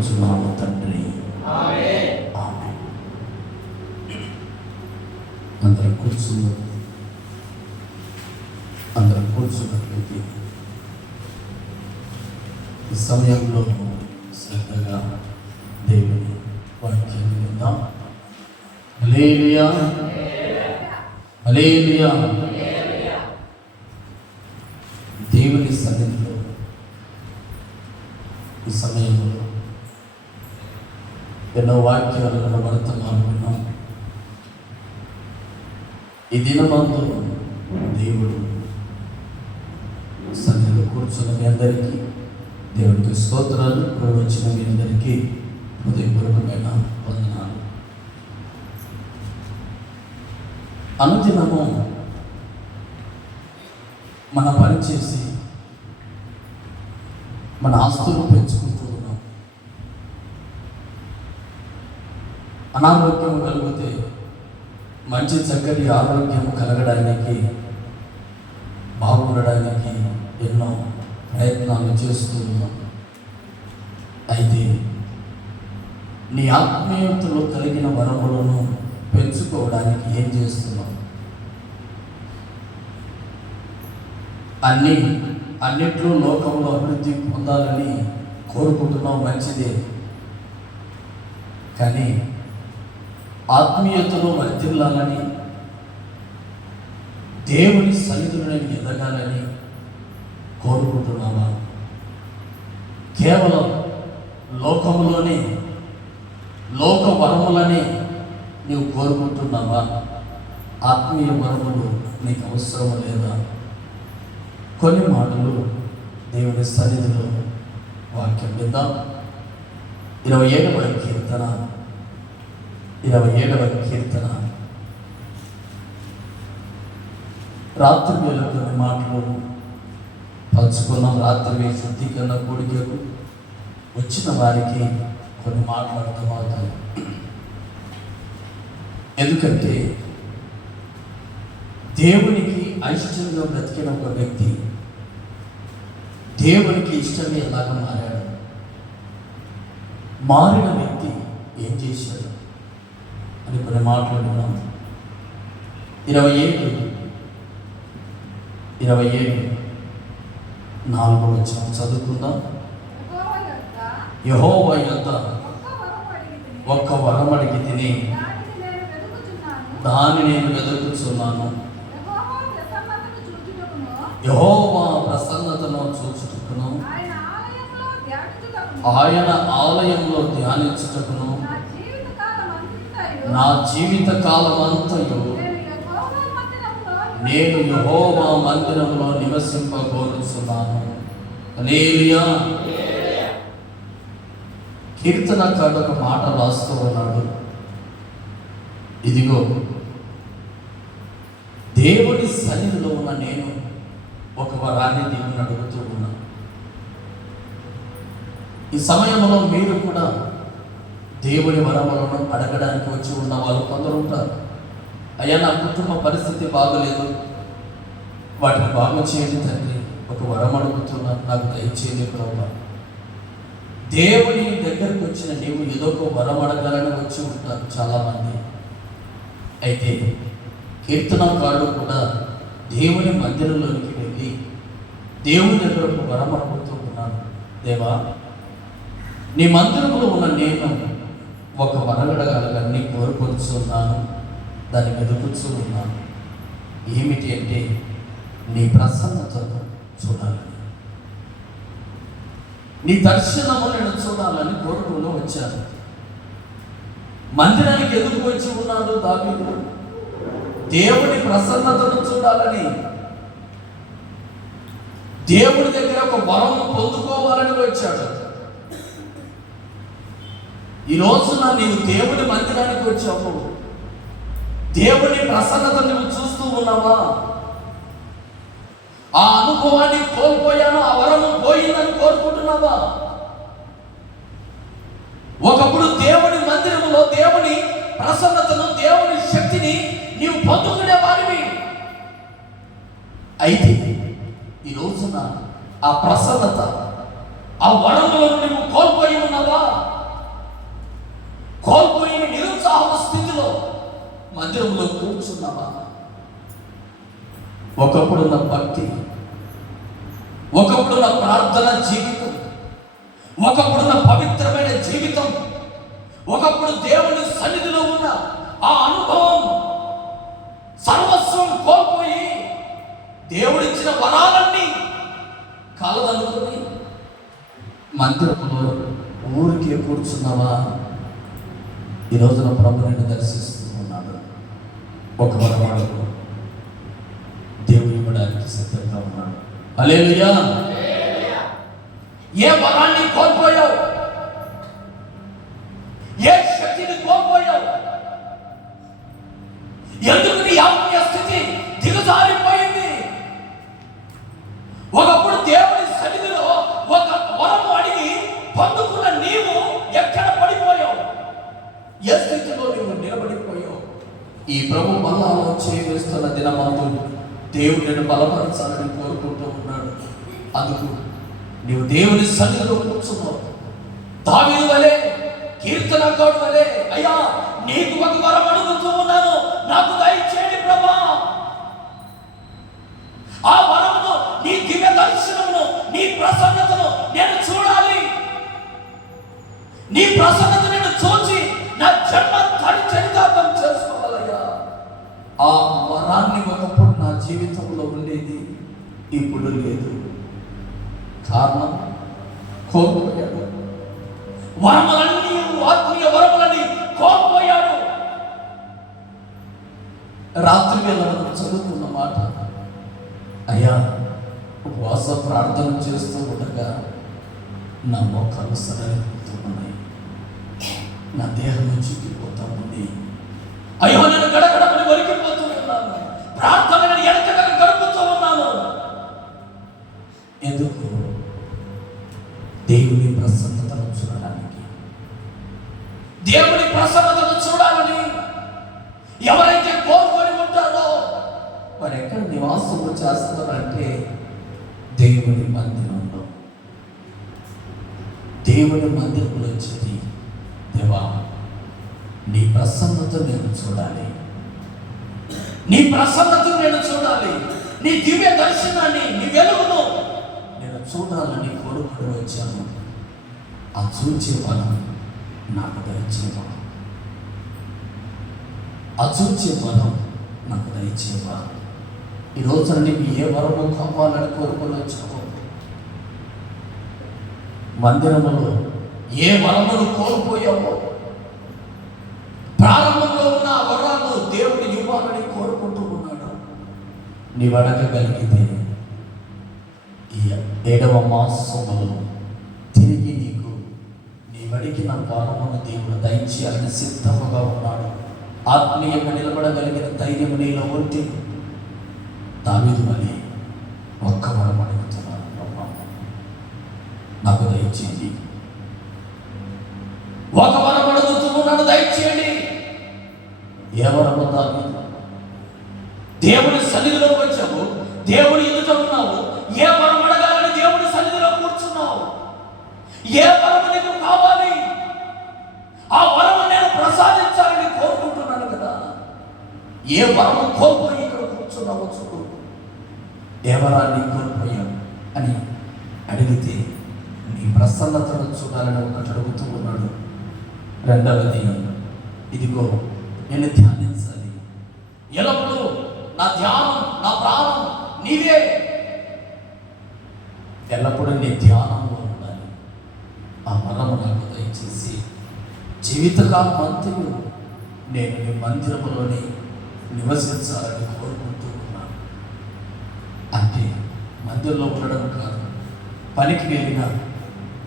వేడుకొనుచున్నాము తండ్రి. అందరం కూర్చున్నట్లయితే ఈ సమయంలో శ్రద్ధగా దేవుని వాక్యం విందాం. హల్లెలూయా, హల్లెలూయా. దేవుని సన్నిధిలో ఈ సమయంలో ఎన్నో వాక్యాలను వర్తమానం విన్నాం. ఈ దినమందు దేవుడు సన్నిధిలో కూర్చున్న మీ అందరికీ దేవుడికి స్తోత్రాలు. ఇప్పుడు వచ్చిన మీ అందరికీ హృదయపూర్వకమైన వందనాలు. అనుదినము మన పని చేసి మన ఆస్తులు పెంచుకుంటూ ఉన్నాం. అనారోగ్యం కలిగితే మంచి చక్కటి ఆరోగ్యం కలగడానికి, బాగుండడానికి ఎన్నో ప్రయత్నాలు చేస్తూ ఉన్నాం. అయితే నీ ఆత్మీయతలో కలిగిన వరములను పెంచుకోవడానికి ఏం చేస్తున్నాం? అన్నిట్లో లోకంలో అభివృద్ధి పొందాలని కోరుకుంటున్నాం, మంచిదే. కానీ ఆత్మీయతలో వర్ధిల్లాలని, దేవుని సన్నిధిలో ఎదగాలని కోరుకుంటున్నావా? కేవలం లోకంలోనే లోక వరములని నీవు కోరుకుంటున్నావా? ఆత్మీయ వరములు నీకు అవసరం లేదా? కొన్ని మాటలు దేవుని సన్నిధిలో వాక్యం విందాం. 27వ కీర్తన రాత్రి వేళ కొన్ని మాటలు పంచుకున్నాం. రాత్రి శుద్ధీకరణ కూడికకు వచ్చిన వారికి కొన్ని మాట్లాడుతాం. ఎందుకంటే దేవునికి అయిష్టంగా బ్రతికిన ఒక వ్యక్తి దేవునికి ఇష్టంగా ఎలాగ మారాడు? మారిన వ్యక్తి ఏం చేశాడు అని కొన్ని మాట్లాడుకున్నాం. 27:4 చదువుకుందాం. యెహోవా యొద్ద ఒక్క వరం అడిగి తిని దాన్ని నేను వెతుకుచున్నాను. యెహోవా ప్రసన్నతను చూచుటకును, ఆయన ఆలయంలో ధ్యానించుటకును నా జీవిత కాలమంతయు నేను యెహోవా మందిరంలో నివసింపగోరుచున్నాను. హల్లెలూయా. కీర్తనకారుడు ఒక మాట రాస్తూ ఉన్నాడు. ఇదిగో దేవుని సన్నిధిలో ఉన్న నేను ఒక వరాన్ని దేవుని అడుగుతూ ఉన్నా. ఈ సమయంలో మీరు కూడా దేవుని వరములను అడగడానికి వచ్చి ఉన్న వాళ్ళు కొందరు ఉంటారు. అయ్యా, నా కుటుంబ పరిస్థితి బాగలేదు, వాటిని బాగు చేయండి తండ్రి, ఒక వరం అడుగుతున్నాను, నాకు దయచేయండి ప్రభువా. దేవుని దగ్గరకు వచ్చిన నీవు ఏదో ఒక వరం అడగాలని వచ్చి ఉంటారు చాలామంది. అయితే కీర్తనకారుడు కూడా దేవుని మందిరంలోనికి వెళ్ళి దేవుని దగ్గర ఒక వరం అడుగుతూ ఉన్నాడు. దేవా, నీ మందిరంలో ఉన్న నేను ఒక వరం అడగాలని కోరుకొచ్చున్నాను, దాన్ని వెతుకుతూ ఉన్నాను. ఏమిటి అంటే నీ ప్రసన్నతను చూడాలని, నీ దర్శనము నేను చూడాలని కోరుకుంటూ వచ్చాను. మందిరానికి ఎందుకు వచ్చి ఉన్నాడు దావీదు? దేవుని ప్రసన్నతను చూడాలని, దేవుడి దగ్గర ఒక వరం పొందుకోవాలని వచ్చాడు. ఈ రోజున నీవు దేవుని మందిరానికి వచ్చావు, దేవుని ప్రసన్నత నువ్వు చూస్తూ ఉన్నావా? ఆ అనుభవాన్ని కోల్పోయాను, ఆ వరము పోయిందని కోరుకుంటున్నావా? ఒకప్పుడు దేవుని మందిరంలో దేవుని ప్రసన్నతను, దేవుని శక్తిని నీవు పొందుకునే వారివి. అయితే ఈ రోజున ఆ ప్రసన్నత, ఆ వరములను నువ్వు కోల్పోయి ఉన్నావా? కూర్చున్నావా? ఒకప్పుడున్న భక్తి, ఒకప్పుడున్న ప్రార్థన జీవితం, ఒకప్పుడున్న పవిత్రమైన జీవితం, ఒకప్పుడు దేవుని సన్నిధిలో ఉన్న ఆ అనుభవం సర్వస్వం కోల్పోయి దేవుడిచ్చిన వరాలన్నీ కాలదనుకుని మందిరంలో ఊరికే కూర్చున్నావా? ఈ రోజున ప్రభు నిన్ను దర్శిస్తూ ఉన్నాడు. ఒక వరవాడు దేవుడు ఇవ్వడానికి సిద్ధంగా ఉన్నాడు. హల్లెలూయా. ఏ వరాన్ని కోల్పోయావు? ఏ శక్తిని కోల్పోయావు? ఎందుకు నీ ఆత్మీయ స్థితి దిగజారిపోయింది? ఒకప్పుడు దేవుని సన్నిధిలో ఒక వరము అడిగి పొందుకున్న నీవు ఎక్కడ పడిపోయావు? ఏ స్థితిలో నీవు నిలబడిపోయావు? ఈ ప్రభు బలాలు చేయవేస్తున్న దినమందు దేవుడు నిన్ను బలపరచాలని కోరుకుంటూ ఉన్నాడు. అందుకు నీవు దేవుని సన్నిధిలో కూర్చున్నావు. దావీదు వలె, కీర్తనకారుడు వలె, అయ్యా నీకు ఒక వరం అడుగుతూ ఉన్నాను, నాకు దయచేయండి ప్రభా. ఆ వరమును, నీ దివ్య దర్శనమును, నీ ప్రసన్నతను నేను చూడాలి. నీ ప్రసన్నత నేను చూచి నా జన్మ చరితార్థం చేసుకోవాలయ్యా. ఆ వరాన్ని ఒకప్పుడు నా జీవితంలో ఉండేది, ఇప్పుడు లేదు. కారణం కోల్పోయాడు. వరములన్నీ, ఆత్మీయ వరములని కోల్పోయాడు. రాత్రి వేళ మనం చదువుకున్న మాట, అయ్యా ఉపవాస ప్రార్థన చేస్తూ ఉండగా నా మోకాలు సడలిపోతూ ఉన్నాయి, నా దేహం చిక్కిపోతా ఉంది, అయ్యో నేను గడగడమని వరికిపోతూ ఉన్నాను, ప్రార్థనను ఎడతగా గడుపుతూ ఉన్నాను. ఎందుకు? దేవుని ప్రసన్నతను చూడడానికి, దేవుని ప్రసన్నతను చూడాలని ఎవరైతే కోరుకొని ఉంటారో వారు ఎక్కడ నివాసము చేస్తారంటే దేవుని మందిరంలో. దేవుని మందిరంలో వచ్చేది, దేవా నీ ప్రసన్నత నేను చూడాలి, నీ ప్రసన్నతను నేను చూడాలి, నీ దివ్య దర్శనాన్ని, నీ వెలుగును నేను చూడాలని కోరుకొని వచ్చాను. ఆ చూచే వరం నాకు దయచేవా, ఆ చూచే వరం నాకు దయచేవా. ఈ రోజున నీకు ఏ వరము కావాలని కోరుకొని వచ్చావో, మందిరములో ఏ వరమును కోల్పోయావో, ప్రారంభంలో ఉన్న ఆ వరాలు దేవుడు ఇవ్వాలని కోరుకుంటూ ఉన్నాడు. నీవు అడగగలిగితే ఈ 7వ మాసములో తిరిగి నీకు నీవడిగిన వరమును దేవుడు దయచేయాలని సిద్ధముగా ఉన్నాడు. ఆత్మీయంగా నిలబడగలిగిన ధైర్యం నీలో ఉంటే దావీదు వలె ఒక్క వరం అడుగుతున్నాను, ప్రభా నాకు దయచేయండి. ఒక వరం అడుగుతూ ఉన్నాడు, దయచేయండి. ఏ వరము దావీదు? దేవుని సన్నిధిలోకి వచ్చావు, దేవుని ఎదుట ఉన్నావు, ఏ వరం అడగాలని దేవుని సన్నిధిలో కూర్చున్నావు? ఏ వరము నీకు కావాలి? ఆ వరము నేను ప్రసాదించాలని కోరుకుంటున్నాను కదా. ఏ వరము కోల్పోయి ఇక్కడ కూర్చున్నావు? చూడు, ఏ వరాన్ని కోల్పోయావు అని అడిగితే నీ ప్రసన్నతను చూడాలని ఒకటి అడుగుతూ ఉన్నాడు. రెండవది, ఇదిగో నేను ధ్యానించాలి, ఎల్లప్పుడూ నా ధ్యానం, నా ప్రాణం నీవే, ఎల్లప్పుడూ నీ ధ్యానంలో ఉండాలి. ఆ వరము నాకు దయచేసి జీవితకాలం అంతయు నేను నీ మందిరములోనే నివసించాలని కోరుకుంటూ ఉన్నాను. అంటే మందిరంలో ఉండడం కాదు, పనికి వెళ్ళిన,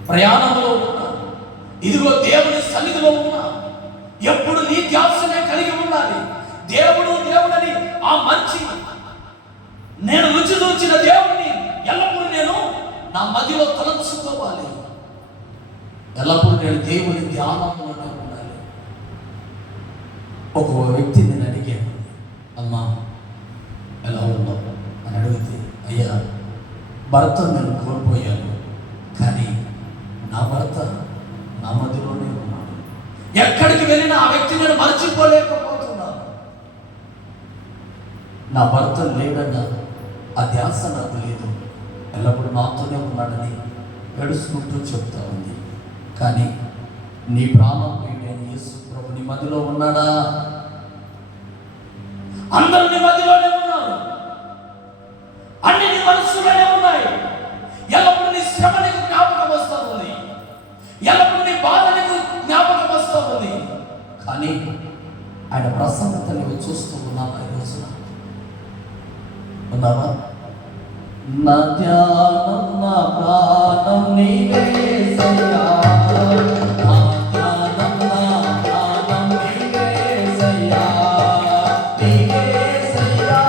ప్రయాణంలో ఉన్నా, ఇదిగో దేవుని సన్నిధిలో ఉన్నా, ఎప్పుడు నీ ధ్యాసనే కలిగి ఉండాలి. దేవుడు దేవుడని ఆ మంచి నేను రుచి చూచిన దేవుడిని ఎల్లప్పుడూ నేను నా మదిలో తలంచుకోవాలి. ఎల్లప్పుడూ నేను దేవుని ధ్యానంలోనే ఉండాలి. ఒక వ్యక్తి నేను అడిగాను, అమ్మా ఎలా ఉన్నావు అని అడిగితే, అయ్యా భర్త నేను కోల్పోయాను, కానీ నా భర్త నా మధ్యలోనే ఉన్నాడు. ఎక్కడికి వెళ్ళినా ఆ వ్యక్తి నేను మర్చిపోలేకపోతున్నాను. నా భర్త లేడన్న ఆ ధ్యాస నాకు లేదు, ఎల్లప్పుడూ నాతోనే ఉన్నాడని ఏడుచుకుంటూ చెప్తా ఉంది. కానీ నీ ప్రాణం ప్రియుడైన యేసు ప్రభు నీ మధ్యలో ఉన్నాడా? అందరూ నీ మధ్యలోనే ఉన్నారు, అన్ని నీ మనస్సులోనే ఉన్నాయి. ఎల్లప్పుడు నీ శ్రమ నీకు జ్ఞాపకం వస్తూ ఉంది, ఎల్లప్పుడు నీ బాధ నీకు జ్ఞాపకం వస్తూ ఉంది. కానీ ఆయన ప్రసన్నత నువ్వు చూస్తూ ఉన్నావా? ఈ రోజున ఉన్నావా? నా ధ్యానం నా ప్రాణం నీవే యేసయ్యా, నా ధ్యానం నా ప్రాణం నీవే యేసయ్యా, నీవే యేసయ్యా,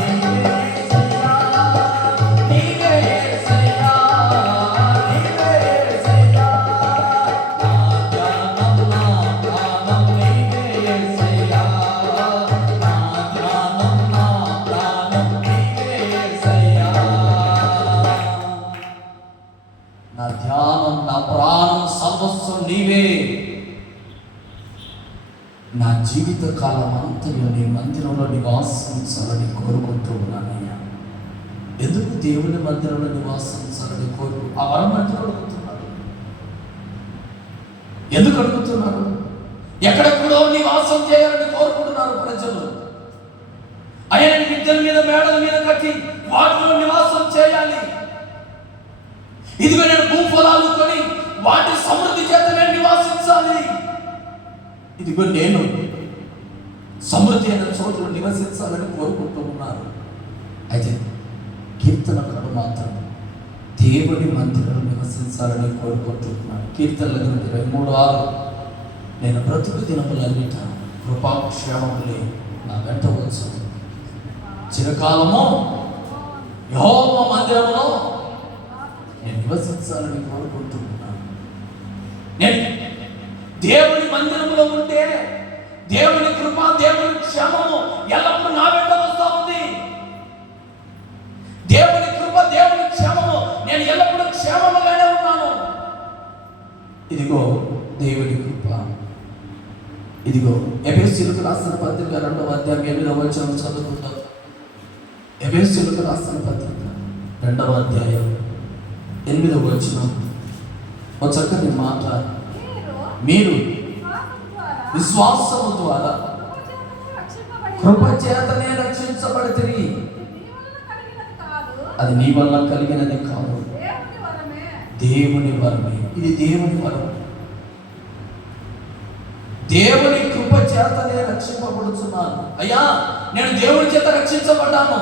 నీవే యేసయ్యా, నీవే యేసయ్యా, నీవే యేసయ్యా, నా ధ్యానం నా ప్రాణం నీవే యేసయ్యా, నా ధ్యానం నా ప్రాణం నీవే యేసయ్యా, నా ధ్యానం నా ప్రాణం సర్వస్వం నీవే. నా జీవిత కాలం అంతలో నీ మందిరంలో నివాసించాలని కోరుకుంటూ ఉన్నానయ్యా. ఎందుకు దేవుని మందిరంలో నివాసించాలని ఆ వరం అంటే అడుగుతున్నాడు. ఎందుకు అడుగుతున్నాడు? ఎక్కడెక్కడో నివాసం చేయాలని కోరుకుంటున్నారు ప్రజలు. ఆయన మిద్దెల మీద మేడల మీద కట్టి వాటిలో నివాసం చేయాలి. ఇదిగో నేను భూఫలాలు కొని వాటి సమృద్ధి చేత నేను నివాసించాలి. ఇదిగో నేను సమృద్ధి అయిన చోట్ల నివసించాలని కోరుకుంటూ ఉన్నారు. అయితే కీర్తనకారుడు మాత్రం దేవుని మందిరంలో నివసించాలని కోరుకుంటున్నాను. కీర్తనల గ్రంథం 23:6, నేను బ్రతుకు దినములన్నిట కృపాక్షేమములే నా వెంట వచ్చు, చిరకాలము యెహోవా మందిరంలో నేను నివసించాలని కోరుకుంటున్నాను. నేను దేవుని మందిరంలో ఉంటే దేవుని కృప, దేవుని క్షేమము ఎల్లప్పుడూ నా వెంట వస్తూ ఉంది. దేవుని కృప, దేవుని క్షేమము, నేను ఎల్లప్పుడూ క్షేమముగానే ఉన్నాను. ఇదిగో దేవుని కృప. ఇదిగో ఎఫెసీయులకు రాసిన పత్రిక 2వ అధ్యాయం 8వ వచనం చదువుకుందాం. ఎఫెసీయులకు రాసిన పత్రిక 2వ అధ్యాయం 8వ వచనం. ఒక చక్కని మాట, మీరు విశ్వాసము ద్వారా కృప చేతనే రక్షించబడితిరి, అది నీ వల్ల కలిగినది కాదు, దేవుని వరమే. ఇది దేవుని వరం. దేవుని కృప చేతనే రక్షింపబడుతున్నాను. అయ్యా, నేను దేవుని చేత రక్షించబడ్డాను.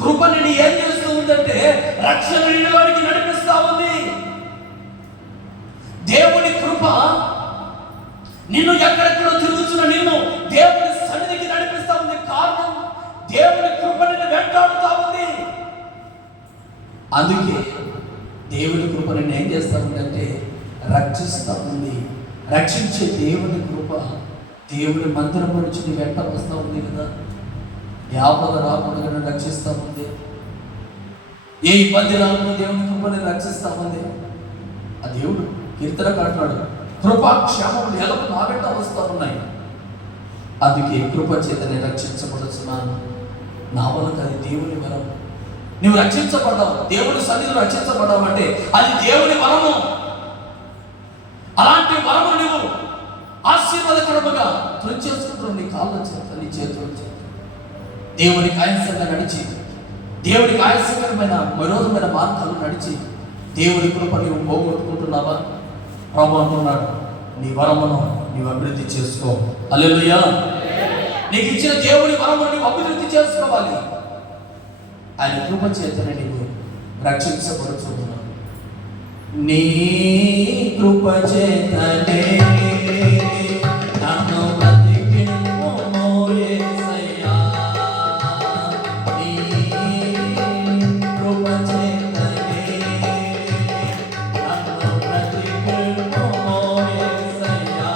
కృప నిన్ను ఏం చేస్తూ ఉందంటే రక్షణ నిన్నులోనికి నడిపిస్తా ఉంది. దేవుని కృప నిన్ను ఎక్కడెక్కడో తిరుగుతున్న నిన్ను దేవుని సన్నిధికి నడిపిస్తా ఉంది. కారణం దేవుని కృప నిన్ను వెంటాడుతా ఉంది. అందుకే దేవుని కృప నిన్ను ఏం చేస్తా ఉందంటే రక్షిస్తా ఉంది. రక్షించే దేవుని కృప దేవుని మందిరం నుంచి నీ వెంట వస్తూ ఉంది కదా. ఆపద రాకుండా రక్షిస్తా ఉంది. ఏ ఇబ్బంది రాకుండా దేవుని కృపని రక్షిస్తా ఉంది. ఆ దేవుడు కీర్తనకారుడు కృపాక్షేమములు ఎలాగో నా వెంట వస్తూ ఉన్నాయి. అందుకే కృప చేతనే రక్షించబడుతున్నాను. నా వల్ల అది దేవుని వరం. నువ్వు రక్షించబడ్డావు, దేవుని సన్నిధిలో రక్షించబడ్డావు అంటే అది దేవుని వరము. అలాంటి వరము నువ్వు ఆశీర్వాదకరముగా త్రుంచేసుకుంటున్నావు. నీ కాళ్ళ చేత, నీ చేతుల చేత దేవునికి ఆయాసంగా నడిచి, దేవునికి ఆయాసకరమైన విరోధమైన మార్గాలు నడిచి దేవుని కృప నువ్వు పోగొట్టుకుంటున్నావా? ప్రభు అంటున్నాడు, నీ వరమును నీవు అభివృద్ధి చేసుకో. హల్లెలూయా. నీకు ఇచ్చిన దేవుని వరమును నీవు అభివృద్ధి చేసుకోవాలి. ఆయన కృప చేతనే నీవు రక్షించబడుతున్నావు. నీ కృప చేతనే నన్ను బ్రతికింపుము యేసయ్యా. నీ కృప చేతనే నన్ను బ్రతికింపుము యేసయ్యా.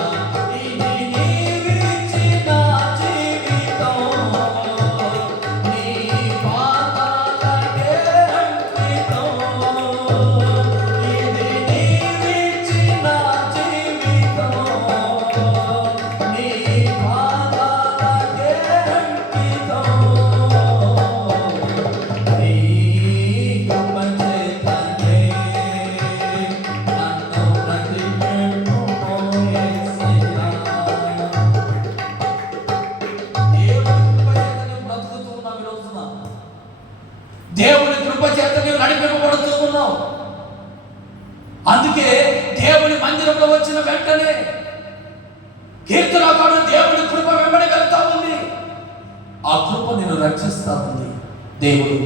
ఇది నీవిచ్చిన జీవితం, నీ పాదాలకే అంకితం. ఇది నీవిచ్చిన జీవితం, మందిరంలో వచ్చిన వెంటనే కీర్తనకారుడు దేవుడి కృప వెంబడి వెళ్తా ఉంది. ఆ కృప నేను రక్షిస్తా ఉంది. దేవుడు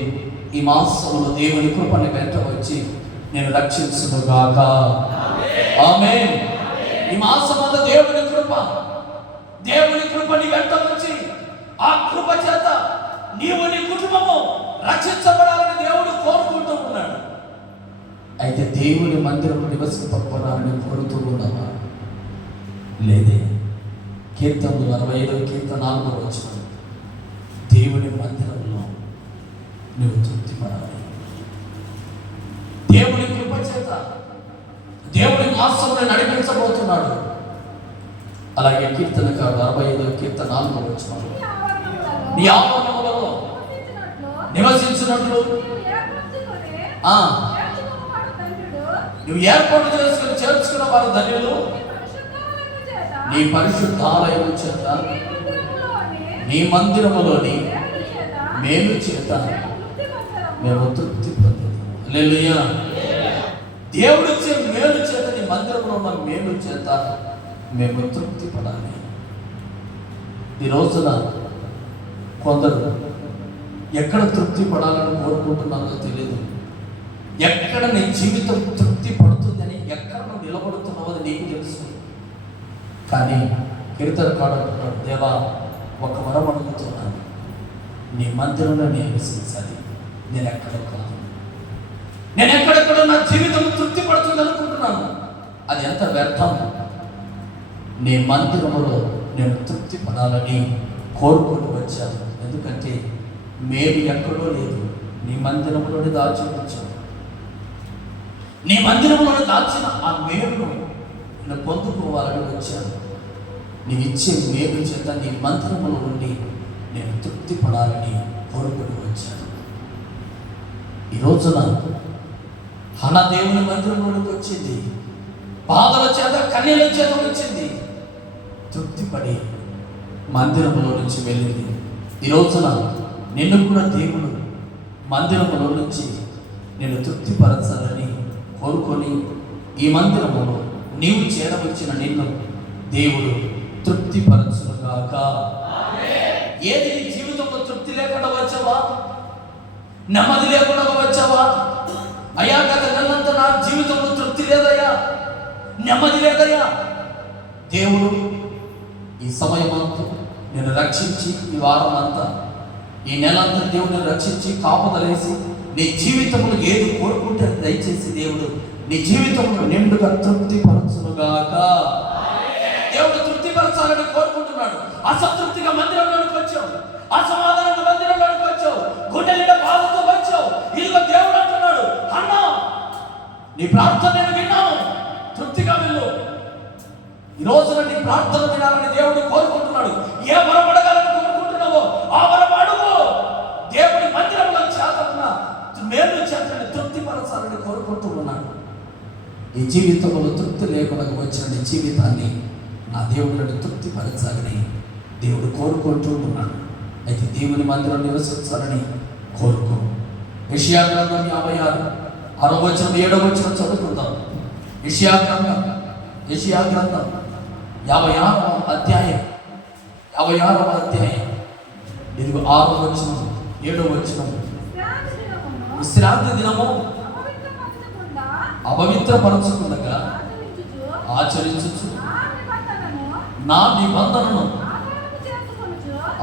ఈ మాసంలో దేవుని కృపని వెంట వచ్చి నేను రక్షించునుగాక. ఆమేన్. ఈ మాసమంతా దేవుని కృపని వెంట వచ్చి ఆ కృప చేత నీవు నీ కుటుంబము రక్షించబడాలని దేవుడు కోరుకుంటూ ఉన్నాడు. అయితే దేవుని మందిరంలో నివసింపబడాలని కోరుతూ ఉన్నావా? లేదే. కీర్తనలు 45 కీర్తన 4వ వచనం, దేవుని మందిరంలో నువ్వు తృప్తి పడాలి. దేవుని కృప చేత దేవుని మాసంలో నడిపించబోతున్నాడు. అలాగే కీర్తనకారుడు 45 కీర్తన 4వ వచనం, నీ ఆవరణములలో నివసించినట్లు నువ్వు ఏర్పాటు చేసుకుని చేర్చుకున్న వారు ధన్యులు. నీ పరిశుద్ధాలయము చేత నీ మందిరములోని మేలు చేత మేము తృప్తి పొందాము. హల్లెలూయా. దేవుడిచ్చే మేలు చేత నీ మందిరంలో ఉన్న మేలు చేత మేము తృప్తి పడాలి. ఈ రోజున కొందరు ఎక్కడ తృప్తి పడాలని కోరుకుంటున్నారో తెలియదు. ఎక్కడ నీ జీవితం తృప్తి పడుతుందని, ఎక్కడ నువ్వు నిలబడుతున్నావో అది నీకు తెలుసు. కానీ కీర్తనకారుడు అంటున్నాడు, దేవా ఒక వరం అడుగుతున్నాను, నీ మందిరంలో నేను నివసించాలి. నేను ఎక్కడెక్కడ నా జీవితం తృప్తి పడుతుంది అనుకుంటున్నాను, అది ఎంత వ్యర్థం. నీ మందిరంలో నేను తృప్తి పడాలని కోరుకుంటూ వచ్చాను. ఎందుకంటే మేలు ఎక్కడో లేదు, నీ మందిరంలోనే దాచి ఉంచావు. నీ మందిరంలో దాచిన ఆ మేలును నేను పొందుకోవాలని వచ్చాను. నీవు ఇచ్చే మేలు చేత నీ మందిరంలో ఉండి నేను తృప్తి పడాలని కోరుకుని వచ్చాను. ఈ రోజున హన దేవుని మందిరంలోకి వచ్చింది, బాధల చేత కన్నీళ్ళ చేత వచ్చింది, తృప్తి పడి మందిరంలో నుంచి వెళ్ళింది. ఈ రోజున నిన్ను కూడా దేవుడు మందిరంలో నుంచి నేను తృప్తిపరచాలని కోరుకొని ఈ మందిరములో నీవు చేరవచ్చిన నిన్ను దేవుడు తృప్తిపరచునుగాక. ఏది నీ జీవితంలో తృప్తి లేకుండా వచ్చావా? నెమ్మది లేకుండా వచ్చావా? అయ్యా గత నెలంతా నా జీవితంలో తృప్తి లేదయ్యా, నెమ్మది లేదయ్యా. దేవుడు ఈ సమయమంతా నేను రక్షించి, ఈ వారం అంతా, ఈ నెలంతా దేవుడిని రక్షించి కాపుదలేసి నీ జీవితంలో ఏది కోరుకుంటే దయచేసి దేవుడు నీ జీవితంలో నిండుగా తృప్తిపరచునుగాక. దేవుడు తృప్తిపరచాలని కోరుకుంటున్నాడు. అసంతృప్తిగా మందిరంలోకి వచ్చావు, అసమాధానంగా మందిరంలోకి వచ్చావు, గుండెల బాధతో వచ్చావు. ఇదిగో దేవుడు అంటున్నాడు, అన్నా నీ ప్రార్థన నేను విన్నాను, తృప్తిగా వెళ్ళు. ఈ రోజున నీ ప్రార్థన వినాలని దేవుడు కోరుకుంటున్నాడు. ఏ వరం అడగాలని కోరుకుంటున్నావో ఆ వరం అడుగు. దేవుడి మందిరంలో చేతన మేలు చేతని తృప్తిపరచాలని కోరుకుంటూ ఉన్నాడు. ఈ జీవితంలో తృప్తి లేకుండా వచ్చిన నీ జీవితాన్ని నా దేవుడిని తృప్తిపరచాలని దేవుడు కోరుకుంటూ ఉన్నాడు. అయితే దేవుని మందిరం నివసించాలని కోరుకో. యెషయా గ్రంథం 56 6వ వచనం 7వ వచనం చదువుకుందాం. యెషయా గ్రంథం 56వ అధ్యాయం ఇదిగో 6వ వచనం 7వ వచనం, విశ్రాంతి దినము అపవిత్రపరచకుండా ఆచరించుచు నా నిబంధనను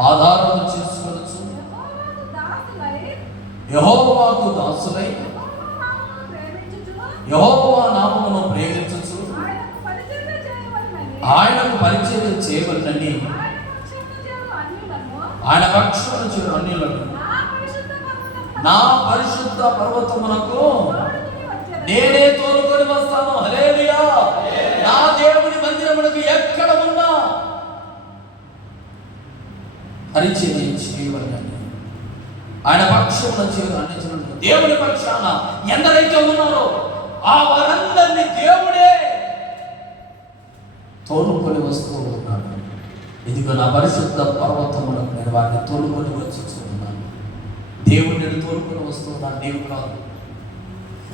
ఆధారం చేసుకొనొచ్చు యెహోవాకు దాసులై యెహోవా నామమును ప్రేమించుచు ఆయనకు పరిచర్య చేయవలనని ఆయన పక్షమున చేరు అన్యులను నా పరిశుద్ధ పర్వతమునకు నేనే తోలుకొని వస్తాను. హల్లెలూయా. నా దేవుని మందిరమునకు ఎక్కడ ఉన్నా పరిచర్య చేయవలనని ఆయన పక్షమున చేరు అన్యులను. దేవుని పక్షాన ఎందరైతే ఉన్నారో ఆ వారందరినీ దేవుడే తోలుకొని వస్తూ ఉన్నాడు. ఇదిగో నా పరిశుద్ధ పర్వతములకు నేను వారిని తోలుకొని వచ్చుతున్నాను. దేవుడు నేను తోలుకొని వస్తూ ఉన్నాను,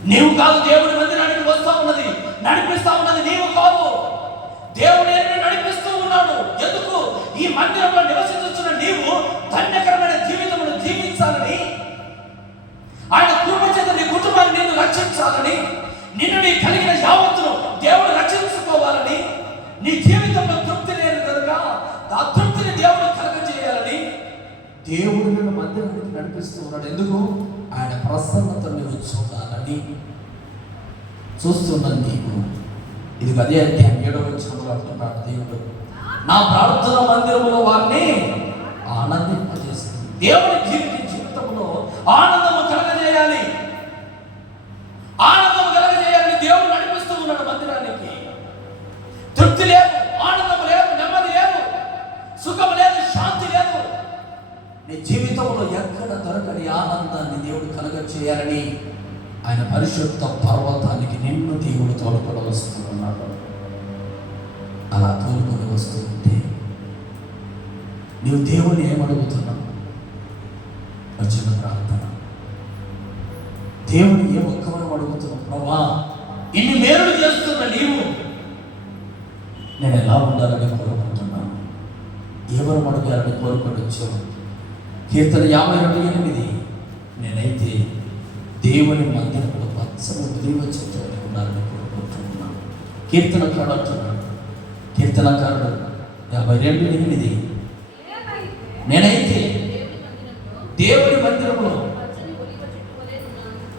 నీవు కాదు దేవుని మందిరానికి వస్తూ ఉన్నది, నడిపిస్తా ఉన్నది నీవు కాదు. ఈ మందిరంలో నివసించుతున్న నీవు ధన్యకరమైన జీవితమును జీవించాలని, ఆయన కృప చేత నీ కుటుంబాన్ని నిన్ను రక్షించాలని, నిన్ను నీ కలిగిన యావత్తును దేవుడు రక్షించుకోవాలని, నీ జీవితంలో తృప్తి లేదు కనుక ఆ తృప్తిని దేవుడు కలగజేయాలని దేవుడు నిన్ను మందిరానికి నడిపిస్తూ ఉన్నాడు. ఎందుకు? ఆయన ప్రసన్నతను నువ్వు చూడాలని. చూస్తున్న నీకు ఇది అదే అధ్యాయం 7వ వచనంలో అంటున్నాడు దేవుడు, నా ప్రార్థన మందిరములో వారిని ఆనందింపజేస్తుంది. దేవుని జీవితంలో ఆనందము కలగజేయాలి, ఆనందము కలగజేయాలని దేవుడు నడిపిస్తూ ఉన్నాడు మందిరానికి. తృప్తి లేదు, ఆనందం లేదు, నెమ్మది లేదు, సుఖం లేదు, శాంతి లేదు. నీ జీవితంలో ఎక్కడ దొరకని ఆనందాన్ని దేవుడు కలగజేయాలని ఆయన పరిశుద్ధ పర్వతానికి నిన్ను దేవుడు తోలుకొని వస్తూ ఉన్నాడు. అలా తోలుకొని వస్తూ ఉంటే నీవు దేవుని ఏమడుగుతున్నావు? వచ్చిన ప్రార్థన. దేవుని ఏ ఒక్కవరం అడుగుతున్నావు? ప్రభా, ఇన్ని మేలులు చేస్తున్న నీవు నేను ఎలా ఉండాలని కోరుకుంటున్నాను. ఎవరు అడిగారని కోరుకొని వచ్చావు? కీర్తన 52:8, నేనైతే దేవుని మందిరంలో పచ్చని ఒలీవ చెట్టు ఉండాలని కోరుకుంటున్నాను. కీర్తనకారుడు అంటున్నాడు, కీర్తనకారుడు 52:8, నేనైతే దేవుని మందిరంలో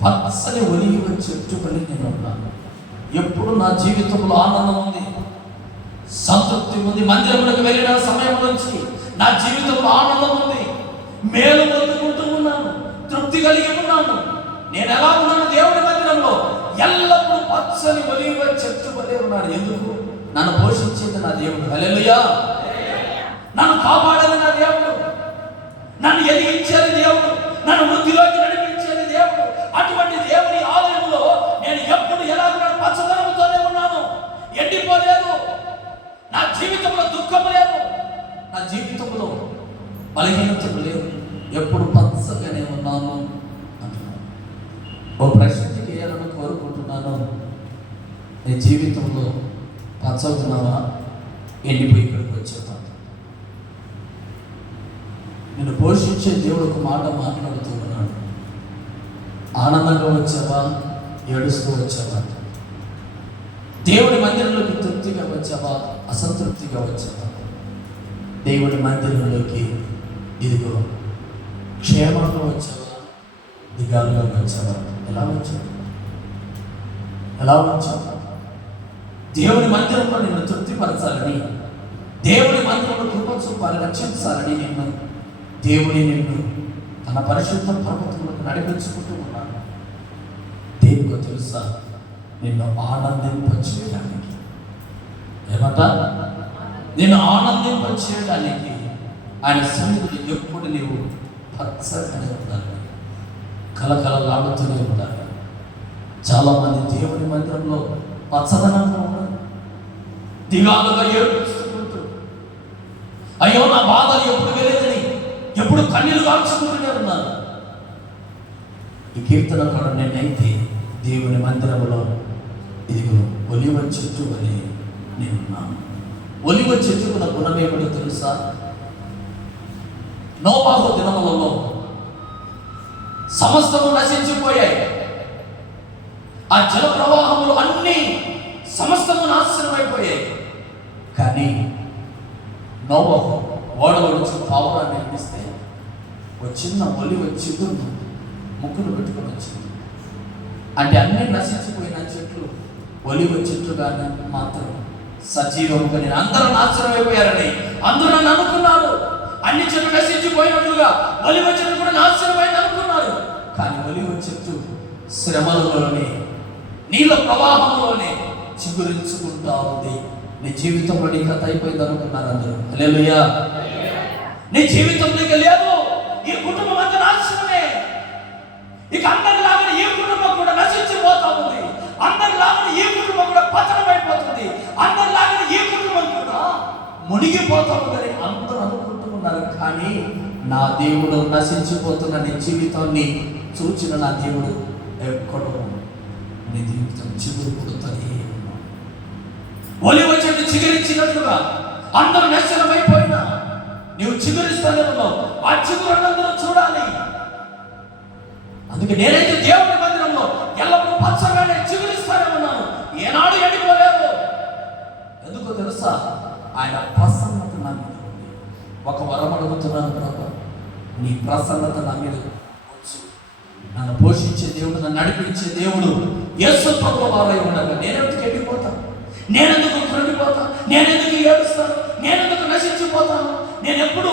పచ్చని ఒలీవ చెట్టు వలె నేను ఉన్నాను. ఎప్పుడు నా జీవితంలో ఆనందం ఉంది, సంతృప్తి ఉంది. మందిరంలోకి వెళ్ళిన సమయం నుంచి నా జీవితంలో ఆనందం ఉంది, మేలు పొందుకుంటూ ఉన్నాను, తృప్తి కలిగి ఉన్నాను. నేను ఎలా ఉన్నాను? దేవుని మందిరంలో ఎల్లప్పుడూ పచ్చని ఒలీవ చెట్టు వలె ఉన్నాను. ఎందుకు? నన్ను పోషించేది నా దేవుడు. హల్లెలూయా. నన్ను కాపాడేది నా దేవుడు, నన్ను ఎదిగించేది దేవుడు, నన్ను వృద్ధిలోకి నడిపించేది దేవుడు. అటువంటి దేవుని ఆలయంలో నేను ఎప్పుడు ఎలా ఉన్నాను? పచ్చదనంతోనే ఉన్నాను, ఎండిపోలేదు. నా జీవితంలో దుఃఖం లేదు, నా జీవితంలో బలహీనతలు లేవు, ఎప్పుడు పచ్చగానే ఉన్నాను అంటున్నాను. ఓ ప్రశ్నకి వేయాలని కోరుకుంటున్నాను. నీ జీవితంలో పచ్చవుతున్నావా? ఎండిపోయి ఇక్కడికి వచ్చేవా? నిన్ను పోషించే దేవుడు ఒక మాట మాట్లాడుతూ ఉన్నాడు. ఆనందంగా వచ్చావా? ఏడుస్తూ వచ్చావా? దేవుని మందిరంలోకి తృప్తిగా వచ్చావా? అసంతృప్తిగా వచ్చావా? దేవుని మందిరంలోకి ఇదిగో క్షేమంగా వచ్చావా? దిగాలుగా వచ్చావా? ఎలా వచ్చావు? ఎలా వచ్చావా? దేవుని మందిరంలో నిన్ను తృప్తిపరచాలని, దేవుని మందిరంలో కృప చూపాలని, రక్షించాలని నిన్ను తన పరిశుద్ధ పర్వతంలోకి నడిపించుకుంటూ ఉన్నాడు. దేనికో తెలుసా? నిన్ను ఆనందింపచేయడానికి. ఏమంటా? నిన్ను ఆనందింపచేయడానికి ఆయన సన్నిధిలో ఎప్పుడు నీవు పచ్చగానే ఉండాలి, కలకలలాడుతూనే ఉండాలి. చాలామంది దేవుని మందిరంలో పచ్చదనంగా ఉన్నారు, దిగాలుగా ఏడుస్తూ, అయ్యో నా బాధలు ఎప్పుడు వెళ్ళేదని ఎప్పుడు కన్నీరు కాల్చుకుంటూనే ఉన్నారు. ఈ కీర్తనకారుడు, నేనైతే దేవుని మందిరంలో ఇదిగో ఒలీవ చెట్టు అని నేనున్నాను. ఒలీవ చెట్టుకు నా గుణమేమిటో తెలుసా? నోవాహు దినములలో సమస్తము నశించిపోయాయి. ఆ జల ప్రవాహములు అన్నీ సమస్తము నాశనం అయిపోయాయి. కానీ నోవాహు ఓడలో నుంచి పావురాన్ని ఎక్కిస్తే ఒక చిన్న ఒలీవ చెట్టును ముక్కును పెట్టుకొని వచ్చింది. అంటే అన్నీ నశించిపోయిన చెట్లు ఒలీవ చెట్లుగానే మాత్రం సజీవంగా, నేను అందరూ నాశనం అయిపోయారని అందరూ నన్ను అనుకున్నారు. అన్ని చెట్లు నశించిపోయినట్లుగా ఒలీవ చెట్టు కూడా నాశనమైంది అనుకున్నారు. కానీ ఒలీవ చెట్టు శ్రమలలోనే, నీళ్ళ ప్రవాహంలోనే చిగురించుకుంటా ఉంది. నీ జీవితంలో నీ కథ అయిపోయింది అనుకున్నారు అందరూ. హల్లెలూయా. నీ జీవితంలోకి లేదు, ఈ కుటుంబం అంతా నాశనమే. ఇక అందరిలాగా ఈ కుటుంబం కూడా నశించిపోతా ఉంది, అందరిలాగా ఈ కుటుంబం కూడా పతనమైపోతుంది, అందరిలాగా ఈ కుటుంబం కూడా మునిగిపోతా ఉందని అందరూ అనుకుంటున్నారు. కానీ నా దేవుడు నశించిపోతున్న నీ జీవితాన్ని చూచిన నా దేవుడు ఎక్కడో నీ జీవితం చిగురు పుడుతుంది. ఒలీవ చెట్టు చిగురించినట్లుగా అందరూ నాశనమైపోయినా నీవు చిగురిస్తూనే ఉన్నావు. ఆ చిగురులందరూ చూడాలి. అందుకే నేనైతే దేవుని మందిరంలో ఎల్లప్పుడూ పచ్చగానే చిగురిస్తూనే ఉన్నాను. ఏనాడు ఎండిపోలేదు. ఎందుకో తెలుసా? ఆయన ప్రసన్నత నా మీద ఉంది. ఒక వరం అడుగుతున్నాను ప్రభు, నీ ప్రసన్నత నా మీద వచ్చు. నన్ను పోషించే దేవుడు, నన్ను నడిపించే దేవుడు యేసు ప్రభువు వారై ఉండగా నేనెందుకు ఎండిపోతాను? నేనెందుకు కృంగిపోతాను? నేనెందుకు ఏడుస్తాను? నేనెందుకు నశించిపోతాను? నేనెప్పుడు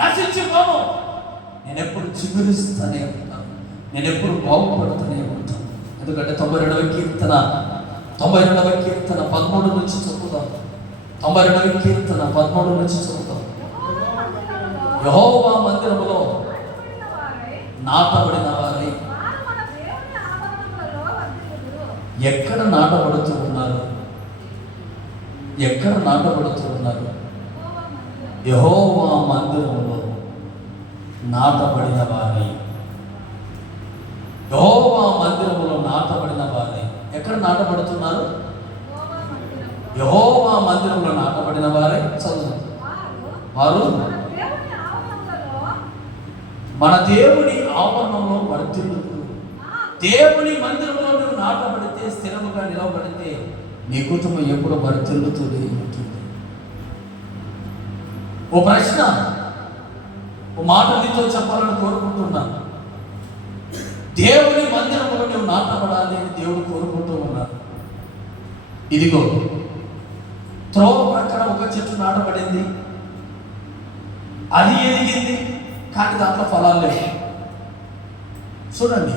నశించిపోను. నేనెప్పుడు చిగురిస్తూనే ఉంటాను. నేనెప్పుడు బాగుపడుతూనే ఉంటాను. ఎందుకంటే 92వ కీర్తన 13 నుంచి చదువుతాం. 92వ కీర్తన 13 నుంచి చదువుతాం. యెహోవా మందిరములో నాటబడిన వారై ఎక్కడ నాటబడుతూ ఉన్నారు? ఎక్కడ నాటబడుతూ ఉన్నారు? యెహోవా మందిరములో నాటబడిన వారై. యెహోవా మందిరములో నాటబడిన వారై ఎక్కడ నాటబడుతున్నారు? యెహోవా మందిరంలో నాటబడిన వారై. చదువు. వారు మన దేవుని ఆవరణంలో వర్ధిల్లుతూ. దేవుని మందిరంలో నువ్వు నాటబడితే, స్థిరముగా నిలవబడితే నీ కుటుంబం ఎప్పుడు వర్ధిల్లుతూనే ఉంటుంది. ఓ ప్రశ్న, ఓ మాట నీతో చెప్పాలని కోరుకుంటున్నాను. దేవుని మందిరంలో నువ్వు నాటబడాలి అని దేవుడు కోరుకుంటూ ఉన్నారు. ఇదిగో త్రోవ ప్రక్కన ఒక చెట్టు నాటబడింది. అది ఎదిగింది, కానీ దాంట్లో ఫలాలు లేవు. చూడండి,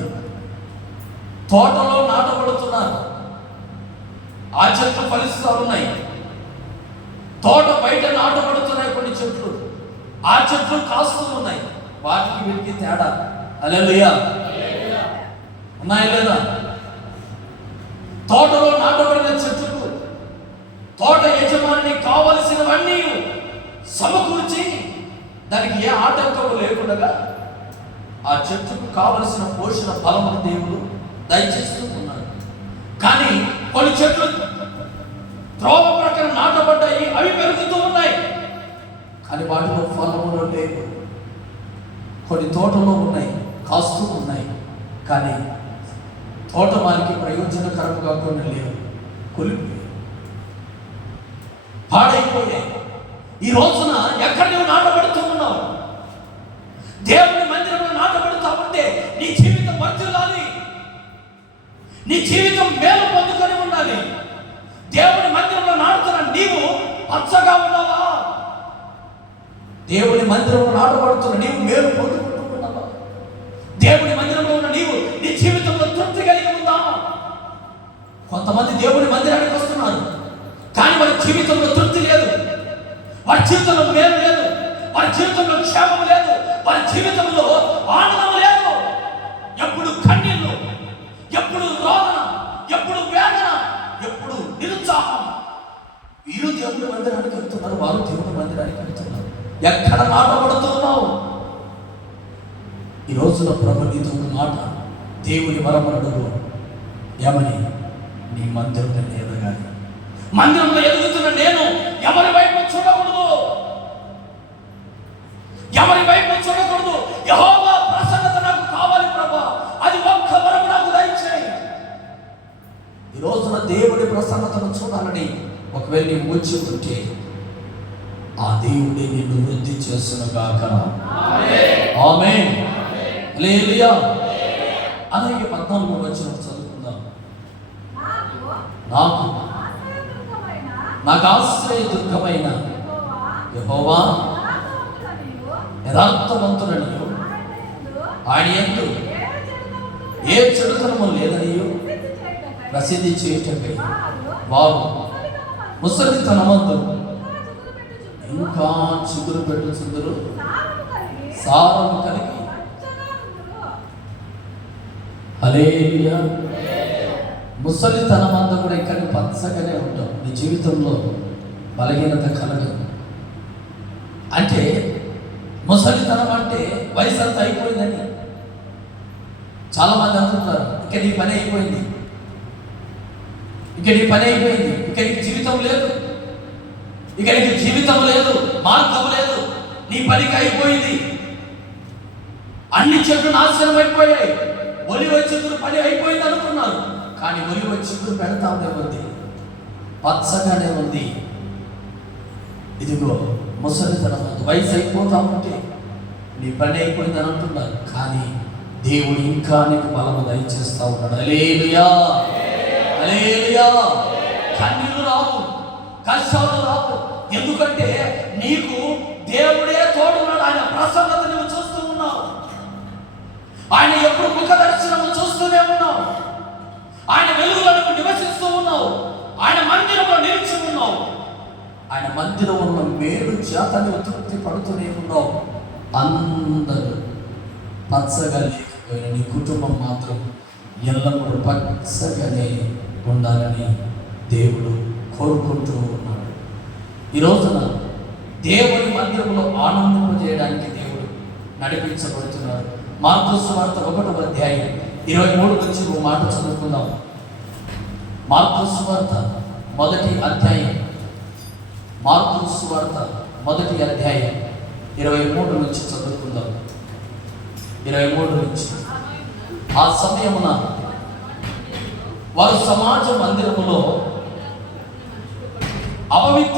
తోటలో నాటబడుతున్నారు, ఆ చెట్లు ఫలిస్తూ ఉన్నాయి. తోట బయట నాటబడుతున్నాయి కొన్ని చెట్లు, ఆ చెట్లు కాస్తూ ఉన్నాయి. వాటికి వీటికి తేడా హల్లెలూయా ఉన్నాయా లేదా? తోటలో నాటబడిన చెట్టుకు తోట యజమాని కావలసినవన్నీ సమకూర్చి దానికి ఏ ఆటంకము లేకుండా ఆ చెట్టుకు కావలసిన పోషణ బలమును దేవుడు దయచేస్తూ ఉన్నాడు. కానీ కొన్ని చెట్లు త్రోవ ప్రక్కన నాటబడ్డాయి, అవి పెరుగుతూ ఉన్నాయి, కానీ వాటిలో ఫలములు లేవు. కొన్ని తోటలో ఉన్నాయి, కాస్తూ ఉన్నాయి, కానీ తోటమాలికి ప్రయోజనకరంగా కొన్ని లేవు, కొలిపి పాడైపోయాయి. ఈ రోజున ఎక్కడ నువ్వు నాటబడుతూ ఉన్నావు? దేవుని మందిరంలో నాటబడుతూ ఉంటే నీ జీవితం వర్ధిల్లాలి, నీ జీవితం మేలు పొందుకొని ఉండాలి. దేవుని మందిరంలో నాటుతున్న నీవు పచ్చగా ఉన్నావా? దేవుని మందిరంలో నాటబడుతున్న నీవు మేలు పొందుకుంటూ ఉన్నావా? దేవుని మందిరంలో ఉన్న నీవు నీ జీవితంలో తృప్తి కలిగి ఉందా? కొంతమంది దేవుని మందిరానికి వస్తున్నారు, కానీ వారి జీవితంలో తృప్తి లేదు, వారి జీవితంలో మేలు లేదు, వారి జీవితంలో క్షేమం లేదు, వారి జీవితంలో ఆనందం లేదు. ఎప్పుడు కన్నీళ్ళు, ఎప్పుడు రోదన, ఎప్పుడు వేదన, ఎప్పుడు నిరుత్సాహం. వీరు దేవుని మందిరానికి వెళ్తున్నారు, వారు దేవుని మందిరానికి వెళ్తున్నారు. ఎక్కడ నాటబడుతున్నావు? ఈ రోజున ప్రభు నీతో ఒక మాట, దేవుని వరమడుగు ఏమని? నీ మందిరంలో ఎదగాలి. మందిరంలో ఎదుగుతున్న నేను ఎవరి వైపు చూడకూడదు, ఎవరి వైపు చూడకూడదు. యెహోవా ప్రసన్నత నాకు కావాలి ప్రభా, అది ఒక్క వరం నాకు దయచేయి. ఈ రోజున దేవుడి ప్రసన్నతను చూడాలని ఒకవేళ నీవు వచ్చి ఉంటే ఆ దేవుడే నిన్ను వృద్ధి చేస్తున్నగాక. ఆమేన్. హల్లెలూయా. అలాగే 14వ వచనం చదువుకుందాం. నాకు ఆశ్రయ దుర్గమైన యెహోవా యథార్థవంతుడనియు ఆయన యందు ఏ చెడుతనము లేదనియు ప్రసిద్ధి చేయుటకై వారు ముసలితనమందు ఇంకా చిగురు పెట్టుచుందురు, సారము కలిగి. హల్లెలూయా. ముసలితనమంతా కూడా ఇక్కడ పచ్చగానే ఉంటాం. నీ జీవితంలో బలహీనత కలగదు. అంటే ముసలితనం అంటే వయసు అంతా అయిపోయిందని చాలామంది అనుకుంటారు. ఇక నీ పని అయిపోయింది, ఇక నీ పని అయిపోయింది, ఇక నీకు జీవితం లేదు, ఇక నీకు జీవితం లేదు, మార్గం లేదు, నీ పనికి అయిపోయింది. అన్ని చెట్లు నాశనం అయిపోయాయి. ఒలివ చిగురు పని అయిపోయింది అనుకున్నారు. కానీ ఒలివ చిగురు పెడతానే ఉంది, పచ్చగానే ఉంది. ఇదిగో ముసలితనం ఉంది, వయసు అయిపోతా ఉంటే నీ పని అయిపోయిందని అంటున్నారు. కానీ దేవుడు ఇంకా నీకు బలము దయచేస్తా ఉన్నాడు. హల్లెలూయా, హల్లెలూయా. కన్నీళ్ళు రావు, కష్టాలు రావు. ఎందుకంటే నీకు దేవుడే తోడున్నాడు. ఆయన ప్రసన్నత నువ్వు చూస్తూ ఉన్నావు. ఆయన ఎప్పుడు ముఖ దర్శనము చూస్తూనే ఉన్నావు. ఆయన వెలుగులను నివసిస్తూ ఉన్నావు. ఆయన మందిరంలో నిలిచి ఉన్నావు. ఆయన మందిరంలో మేలు చేత నువ్వు తృప్తి పడుతూనే ఉన్నావు. అందరూ పచ్చగా లేకపోయిన నీ కుటుంబం మాత్రం ఎల్లప్పుడూ పచ్చగానే ఉండాలని దేవుడు కోరుకుంటూ ఉన్నాడు. ఈ రోజున దేవుని మందిరంలో ఆనందింపజేయడానికి దేవుడు నడిపించబడుతున్నాడు. మార్కు సువార్త 1వ అధ్యాయం 23 నుంచి ఒక మాట చదువుకుందాం. మార్కు సువార్త 1వ అధ్యాయం, మార్కు సువార్త 1వ అధ్యాయం 23 నుంచి చదువుకుందాం. 23 నుంచి. ఆ సమయమున వారు సమాజ మందిరములో అపవిత్ర